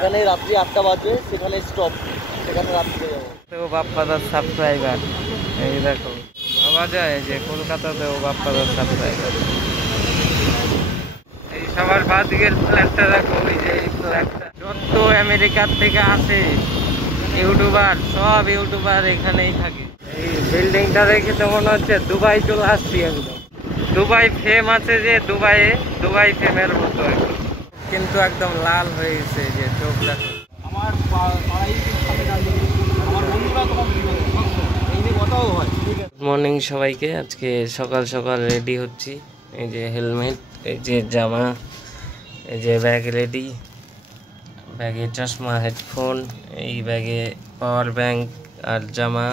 যেখানে রাত্রি 8টা বাজবে সেখানে স্টপ, সেখানে রাত্রে যাবো। তো বাপ্পাদার সাবস্ক্রাইবার এই দেখো, ভাবা যায় যে কলকাতাতেও বাপ্পাদার সাবস্ক্রাইবার। এই সবার বাদ দিকের ফ্ল্যাটটা দেখো, ওই যে এই ফ্ল্যাটটা, যত আমেরিকার থেকে আসে ইউটিউবার, সব ইউটিউবার এখানেই থাকে। এই বিল্ডিংটা দেখে তো মনে হচ্ছে দুবাই চলে আসছি একদম। দুবাই ফেম আছে যে দুবাই ফেমের মতো একদম, কিন্তু একদম লাল হয়ে গেছে যে চোখ দেখো। আমার পাড়াই সামনে দাঁড়িয়ে আমার বন্ধুরা তখন এই নিয়ে কথাও হয়। ঠিক আছে, গুড মর্নিং সবাইকে। আজকে সকাল সকাল রেডি হচ্ছি। এই যে হেলমেট, এই যে জামা, এই যে ব্যাগ রেডি, ব্যাগে চশমা, হেডফোন, এই ব্যাগে পাওয়ার ব্যাংক আর জামা।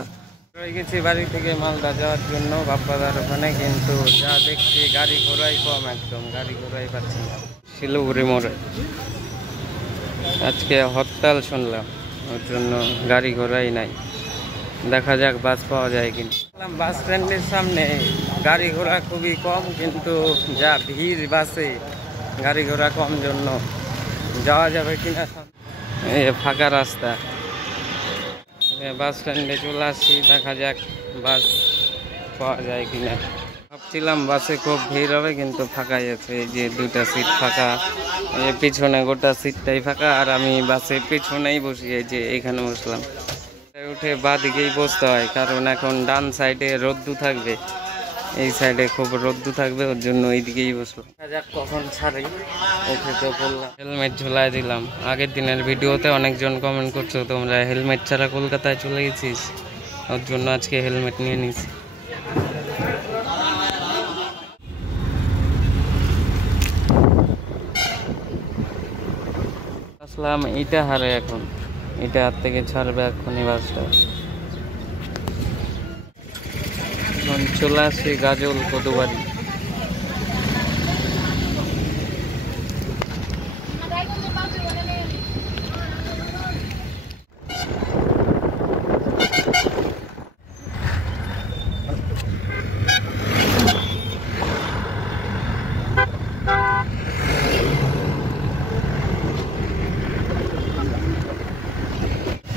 রয়ে গেছি বাড়ি থেকে মালদা যাওয়ার জন্য বাপ্পাদার ওখানে, কিন্তু যা দেখছি গাড়ি ঘোড়াই কম, একদম গাড়ি ঘোড়াই পাচ্ছি না। শিলিগুড়ি মোড়ে আজকে হরতাল শুনলাম, ওর জন্য গাড়ি ঘোড়াই নাই। দেখা যাক বাস পাওয়া যায় কিনা। বাস স্ট্যান্ডের সামনে গাড়ি ঘোড়া খুবই কম, কিন্তু যা ভিড় বাসে, গাড়ি ঘোড়া কম জন্য যাওয়া যাবে কিনা। এই ফাঁকা রাস্তা, বাস স্ট্যান্ডে চলে আসছি, দেখা যাক বাস পাওয়া যায় কিনা। ভাবছিলাম বাসে খুব ভিড় হবে, কিন্তু ফাঁকাই আছে। এই যে দুটা সিট ফাঁকা, এই পিছনে গোটা সিটটাই ফাঁকা, আর আমি বাসের পিছনেই বসি, এই যে এখানে বসলাম। উঠে বাঁ দিকেই বসতে হয়, কারণ এখন ডান সাইডে রোদ্দু থাকবে, এই সাইডে খুব রোদ্দু থাকবে, ওর জন্য এই দিকেই বসলাম। দেখা যাক কখন ছাড়ি। উঠে তো পড়লাম, হেলমেট ঝুলাই দিলাম। আগের দিনের ভিডিওতে অনেকজন কমেন্ট করছো তোমরা হেলমেট ছাড়া কলকাতায় চলে গেছিস, ওর জন্য আজকে হেলমেট নিয়ে নিছি। আসলাম এইটা হারে, এখন এটা হাত থেকে ছাড়বে এখনই বাসটা। এখন চলে আসছি গাজল কদুবাড়ি।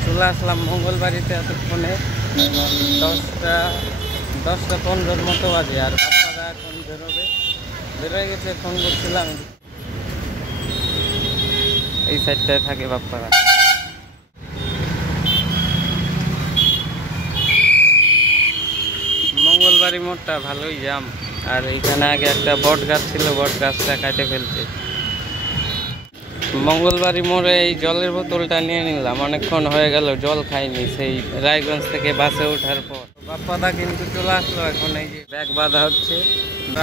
চলে আসলাম মঙ্গলবাড়িতে এতক্ষণে, 10টা 15 মতো বাজে, আর বাপ্পাদা এখন বেরোয় গেছে। ফোন করছিলাম, এই সাইডটায় থাকে বাপ্পাদা। মঙ্গলবাড়ি মোড়টা ভালোই জাম, আর এইখানে আগে একটা বট গাছ ছিল, বট গাছটা কাটে ফেলছে। মঙ্গলবাড়ি মোড়ে এই জলের বোতলটা নিয়ে নিলাম, অনেকক্ষণ হয়ে গেল জল খাইনি সেই রায়গঞ্জ থেকে বাসে ওঠার পর। বাপ্পাদা কিন্তু চলে আসলো, এখন এই যে ব্যাগ বাঁধা হচ্ছে।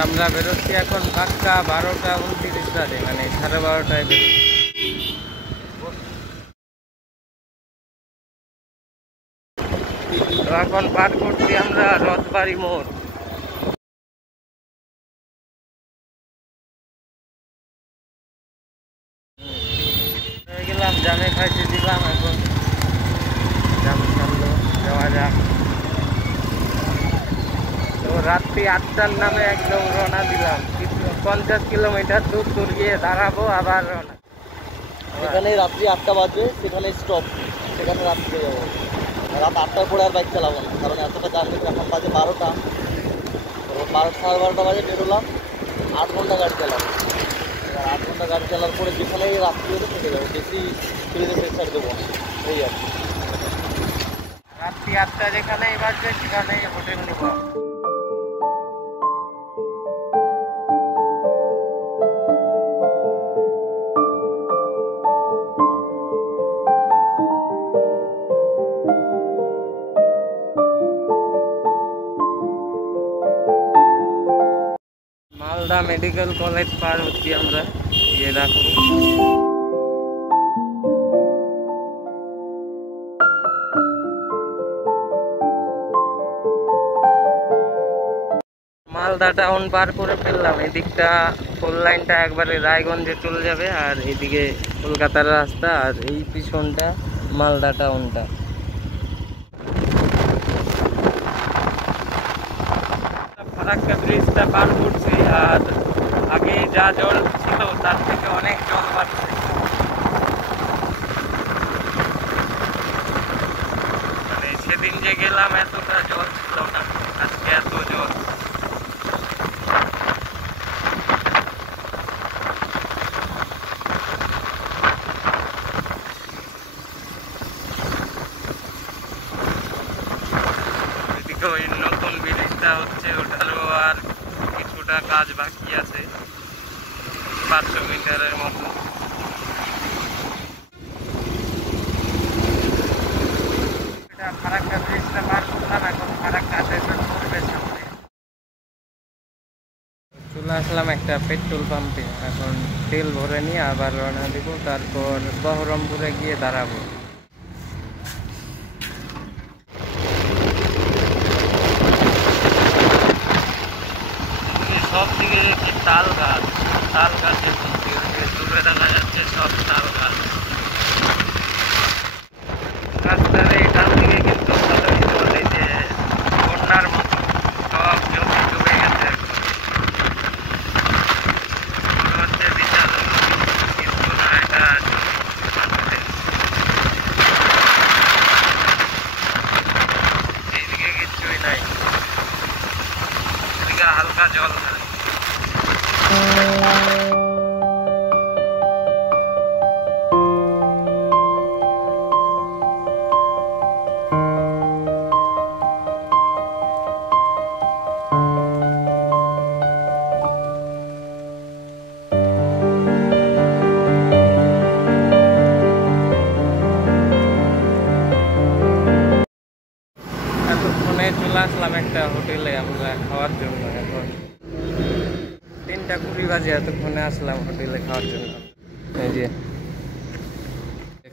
আমরা বেরোচ্ছি এখন পাক্কা 12টা 29 বাজে, মানে 12:30টায় বেরোচ্ছি। এখন পার করছি আমরা রথবাড়ি মোড়। গেলাম, জামে খাইতে দিলাম, এখন জাম ছাড়লো, যাওয়া যাক। তো রাত্রি 8টার নামে একদম রওনা দিলাম, 50 কিলোমিটার দূর গিয়ে দাঁড়াবো, আবার রওনা। যেখানে রাত্রি 8টা বাজবে সেখানে স্টপ, সেখানে রাত্রে যাবো। রাত 8টার পরে আর বাইক চালাবো না, কারণ এতটা জার্নি। এখন বাজে 12টা, 12:30 বাজে বেরোলাম, 8 ঘন্টা গাড়ি চালাবো। 8 ঘন্টা গাড়ি চালার পরে যেখানেই রাত্রি হলে থেকে যাবো, বেশি ফ্রিজে প্রেসার দেবো না, এই আর কি। রাত্রি 8টা যেখানেই বাজবে সেখানেই হোটেল নিব। মালদা মেডিকেল কলেজ পার হচ্ছি আমরা, গিয়ে দেখো। মালদা টাউন পার করে ফেললাম। এদিকটা ফোর লাইনটা একবারে রায়গঞ্জে চলে যাবে, আর এদিকে কলকাতার রাস্তা, আর এই পিছনটা মালদা টাউনটা। ফারাক্কা ব্রিজটা পার করছি, আর আগে যা জল ছিল তার থেকে অনেক জল বাড়ছে। যে গেলাম এতটা জল ছিল না, আজকে এত জল। এদিকে ওই নতুন ব্রিজটা হচ্ছে, ওটারও আর কিছুটা কাজ বাকি আছে, 500 মিটারের মতো। ফারাক্কা ব্রিজটা পার করলাম, এখন ফারাক্কা স্টেশন করবে সামনে। চলে আসলাম একটা পেট্রোল পাম্পে, এখন তেল ভরে নিয়ে আবার রওনা দিব, তারপর বহরমপুরে গিয়ে দাঁড়াবো। সব দিকে দেখছি তাল গাছ, তাল গাছের দূরে দেখা যাচ্ছে সব তাল গাছ। রাস্তার এখান থেকে কিন্তু ভালোই জল, এই যে বন্যার মতো সব জমি ডুবে গেছে। হচ্ছে বিশাল কিন্তু না, এটা এইদিকে কিচ্ছুই নাই, এদিকে হালকা জল খালি। এতক্ষণে চলে আসলাম একটা হোটেলে আমরা খাওয়ার জন্য। এখন 3টা 20 বাজে, এতক্ষণে আসলাম হোটেলে খাওয়ার জন্য। এই যে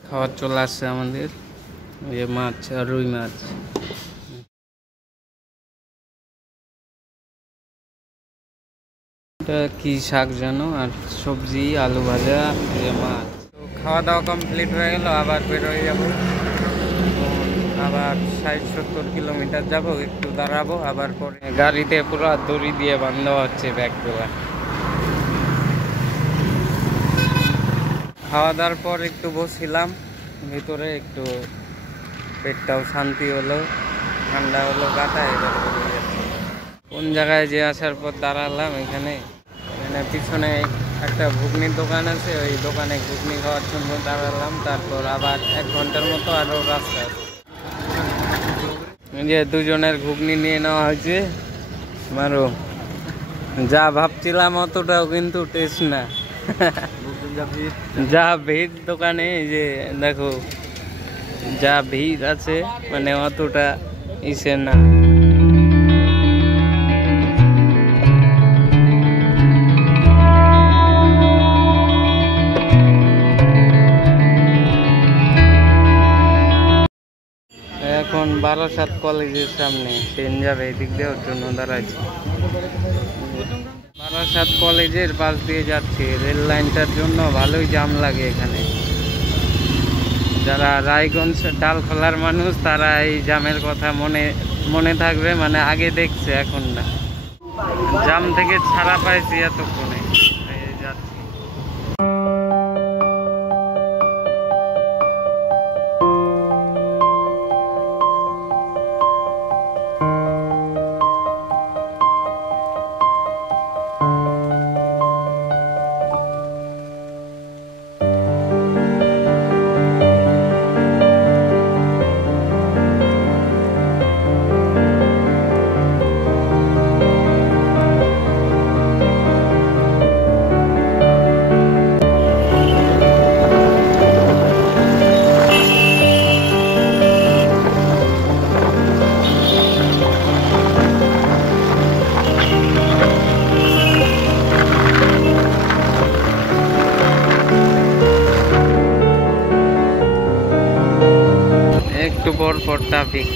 খাওয়ার চলে আসছে আমাদের, এই যে মাছ আর রুই মাছ। এটা কি শাক জানো, আর সবজি, আলু ভাজা, এই যে মাছ। তো খাওয়া দাওয়া কমপ্লিট হয়ে গেল, আবার বেরোয় যাবো। আবার 60-70 কিলোমিটার যাব, একটু দাঁড়াবো, আবার পরে গাড়িতে পুরো দড়ি দিয়ে বান্ধা হচ্ছে ব্যাগগুলা। খাওয়া দাওয়ার পর একটু বসছিলাম ভিতরে, একটু পেটটাও শান্তি হলো, ঠান্ডা হলো গাটা। এবার কোন জায়গায় যে আসার পর দাঁড়ালাম, এখানে পিছনে একটা ঘুগনির দোকান আছে, ওই দোকানে ঘুগনি খাওয়ার জন্য দাঁড়ালাম। তারপর আবার 1 ঘন্টার মতো আরও রাস্তা আছে। যে দুজনের ঘুগনি নিয়ে নেওয়া হয়েছে, মারো। যা ভাবছিলাম অতটাও কিন্তু টেস্ট না। যা ভিড় দোকানে, যে দেখো যা ভিড় আছে, মানে অতটা ইসে না। এখন 12 কলেজের সামনে ট্রেন যাবে, এদিক দিয়ে ওর জন্য দাঁড়াইছি। 12 কলেজের পাশ দিয়ে যাচ্ছে, রেল লাইনটার জন্য ভালোই জাম লাগে এখানে। যারা রায়গঞ্জ ডালখোলার মানুষ, তারা এই জামের কথা মনে থাকবে, মানে আগে দেখছে, এখন না। জাম থেকে ছাড়া পাইছি এতক্ষণে, যাচ্ছি। একটু পর পর ট্রাফিক।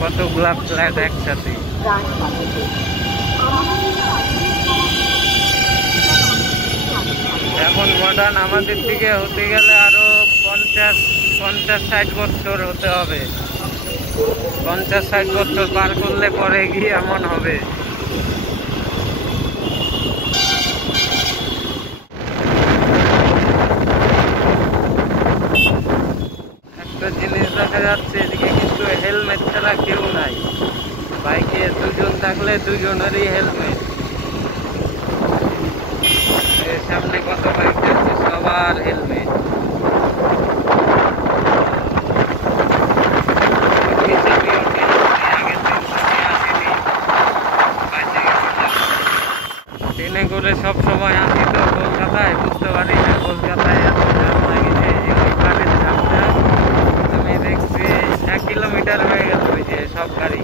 কত সবগুলা ফ্ল্যাট একসাথে। এখন মডার্ন আমাদের দিকে হতে গেলে আরো 50-60 বছর হতে হবে। 50-60 বছর পার করলে পরে গিয়ে এমন হবে। একটা জিনিস দেখা যাচ্ছে এদিকে কিন্তু হেলমেট ছাড়া কেউ নাই। বাইকে 2 জন থাকলে 2 জনেরই হেলমেট। সামনে কত বাইক যাচ্ছে, সবার হেলমেট। ট্রেনে করে সব সময় আসি তো কলকাতায়, বুঝতে পারি না কলকাতায় এত জ্যাম লাগিয়েছে। ওইখানে জ্যামটা আমি দেখছি 1 কিলোমিটার হয়ে গেল। ওই যে সব গাড়ি,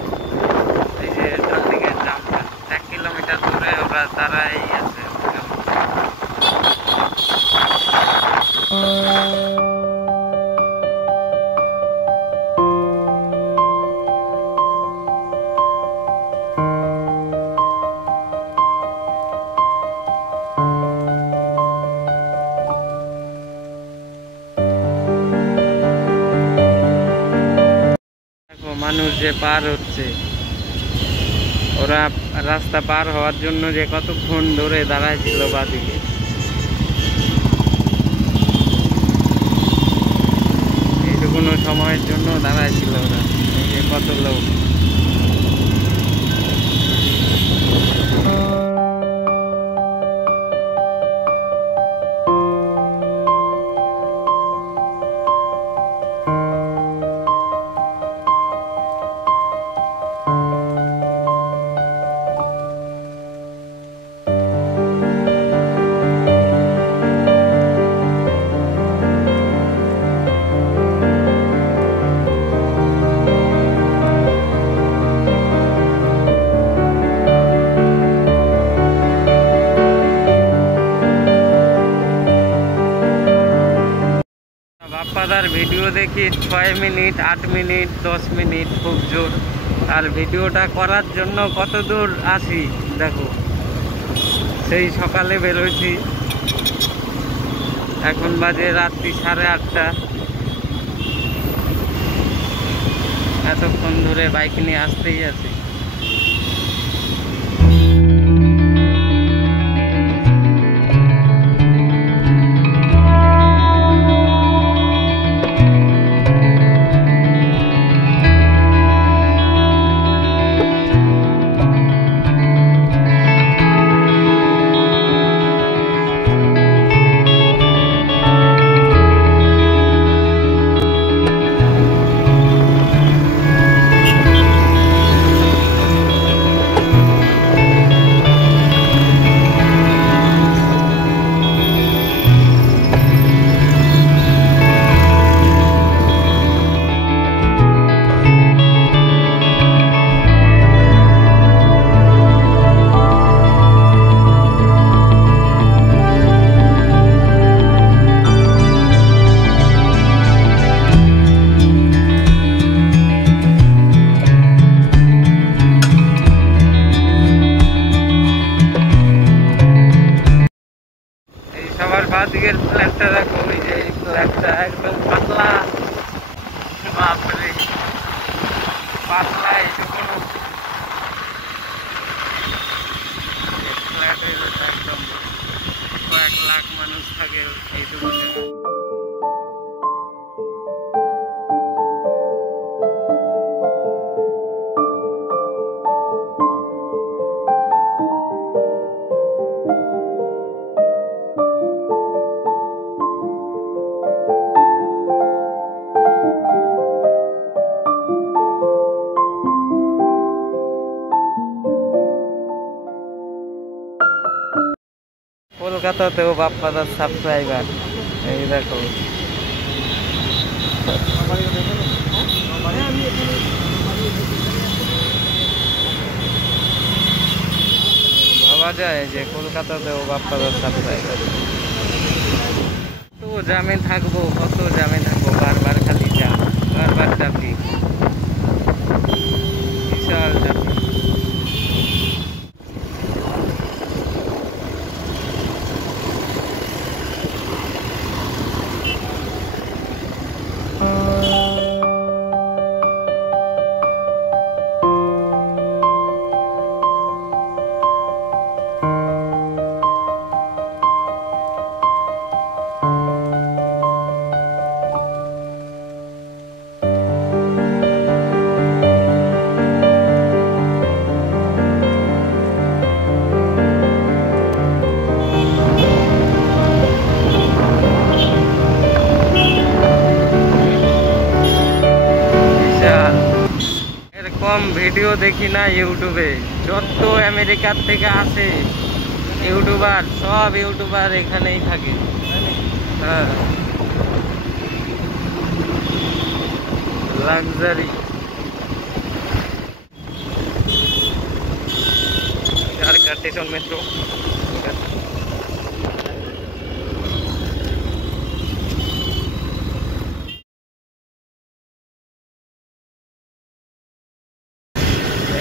এই যে ডান দিকের জ্যামটা 1 কিলোমিটার দূরে ওরা তারাই আছে। মানুষ যে পার হচ্ছে, ওরা রাস্তা পার হওয়ার জন্য যে কতক্ষণ ধরে দাঁড়ায় ছিল বাদিকে। এইটুকুনো সময়ের জন্য দাঁড়ায় ছিল ওরা। এই যে কত লোক। বাপ্পাদার ভিডিও দেখি 6 মিনিট, 8 মিনিট, 10 মিনিট খুব জোর। আর ভিডিওটা করার জন্য কত দূর আসি দেখো। সেই সকালে বেরোইছি, এখন বাজে রাত্রি 8:30। এতক্ষণ ধরে বাইক নিয়ে আসতেই আছি। সবার বাদিকের ফ্ল্যাটটা দেখো, ওই যে এই ফ্ল্যাটটা একদম পাতলা। বাপরে পাতলা, এইটুকু ফ্ল্যাটের একদম কয়েক লাখ মানুষ থাকে এইটুকু। কলকাতাতেও বাপ্পাদার সাবস্ক্রাইবার, এই দেখো। ভাবা যায় যে কলকাতাতেও বাপ্পাদার সাবস্ক্রাইবার। তো জামে থাকবো, কত জামে থাকবো, বারবার খালি জাম, বারবার ট্রাফিক। এরকম ভিডিও দেখি না ইউটিউবে। যত আমেরিকার থেকে আসে ইউটিউবার, সব ইউটিউবার এখানেই থাকে। হ্যাঁ, লাক্সারি স্টেশন মেট্রো।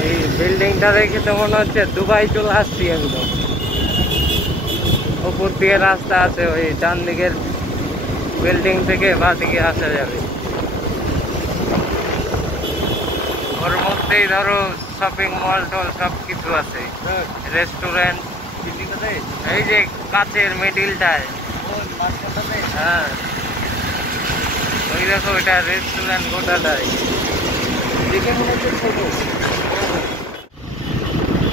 এই বিল্ডিংটা দেখে তো মনে হচ্ছে দুবাই চলে আসছি একদম। উপর দিয়ে রাস্তা আছে, ওই ডান দিকের বিল্ডিং থেকে বাঁ দিকে আসা যাবে। ওর মধ্যেই ধরো শপিং মল টল সব কিছু আছে, রেস্টুরেন্ট। এই যে কাছের মিডিলটায়, হ্যাঁ ওই দেখো ওইটা রেস্টুরেন্ট গোটাটাই। দেখে মনে হচ্ছে ছোট।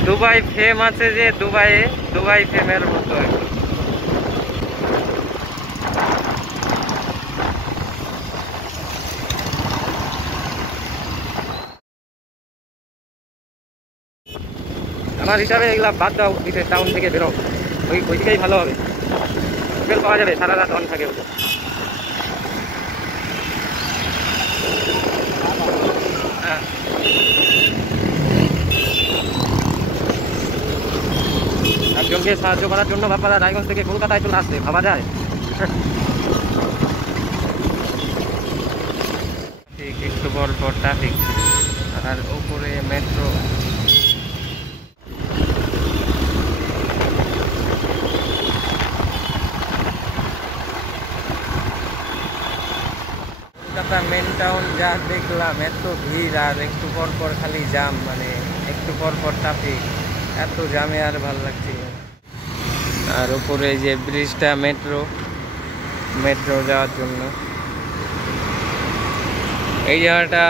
দুবাই ফেম আছে যে দুবাইয়ে, দুবাই ফেমের মতো একদম। আমার হিসাবে এগুলা বাদ দাও, বিশেষ টাউন থেকে বেরো, ওইদিকেই ভালো হবে। হোটেল পাওয়া যাবে, সারা রাত অন থাকে ওদের। হ্যাঁ, একজনকে সাহায্য করার জন্য বাপ্পাদা রায়গঞ্জ থেকে কলকাতায় চলে আসছে, ভাবা যায়? ঠিক একটু পর পর ট্রাফিক, আর উপরে মেট্রো। কলকাতা মেন টাউন যা দেখলাম, এত ভিড়, আর একটু পর পর খালি জাম, মানে একটু পর পর ট্রাফিক, এত জামে আর ভালো লাগছে না। আর উপরে যে ব্রিজটা, মেট্রো, মেট্রো যাওয়ার জন্য। এই জায়গাটা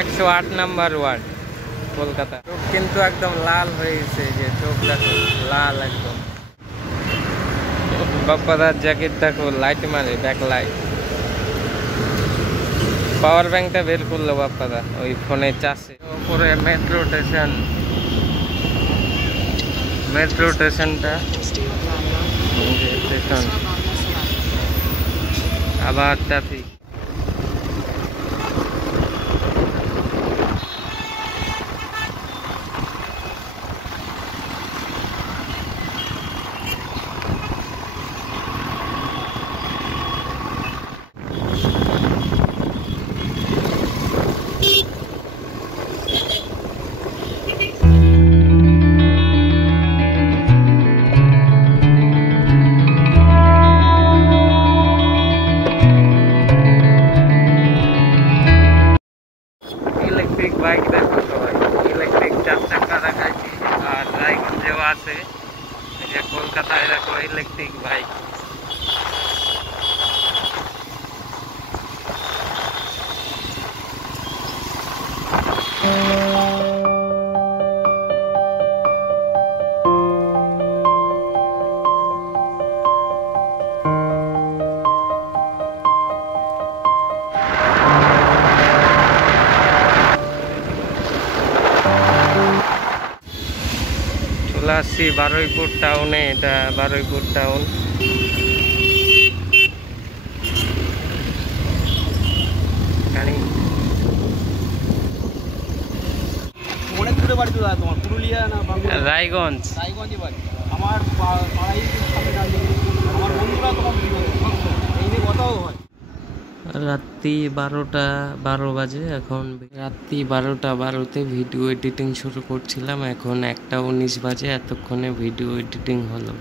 108 নাম্বার ওয়ার্ড কলকাতা। চোখ কিন্তু একদম লাল হয়ে গেছে, যে চোখ দেখো লাল একদম। বাপ্পাদার জ্যাকেট দেখো, লাইট মারে, ব্যাক লাইট। পাওয়ার ব্যাংকটা বের করলো বাপ্পাদা ওই ফোনে চাষে। উপরে মেট্রো স্টেশন, মেট্রো স্টেশনটা স্টেশন, আবার ট্রাফিক। ইলেকট্রিক বাইক দেখো সবাই, ইলেকট্রিক 4 চাকা দেখাচ্ছি। আর রায়গঞ্জেও আছে, এই যে কলকাতায় দেখো ইলেকট্রিক বাইক। চলে আসছি বারুইপুর টাউনে, এটা বারুইপুর টাউন। অনেক দূরে বাড়ি তো তোমার, পুরুলিয়া না বাঁকুড়া? রায়গঞ্জ। রায়গঞ্জে বাড়ি আমার। পাড়াই সামনে দাঁড়িয়ে আমার বন্ধুরা তখন এই নিয়ে কথাও হয়। রাত্রি 12টা 12 বাজে এখন। রাত্রি 12টা 12তে ভিডিও এডিটিং শুরু করছিলাম, এখন 1টা 19 বাজে। এতক্ষণে ভিডিও এডিটিং হলো।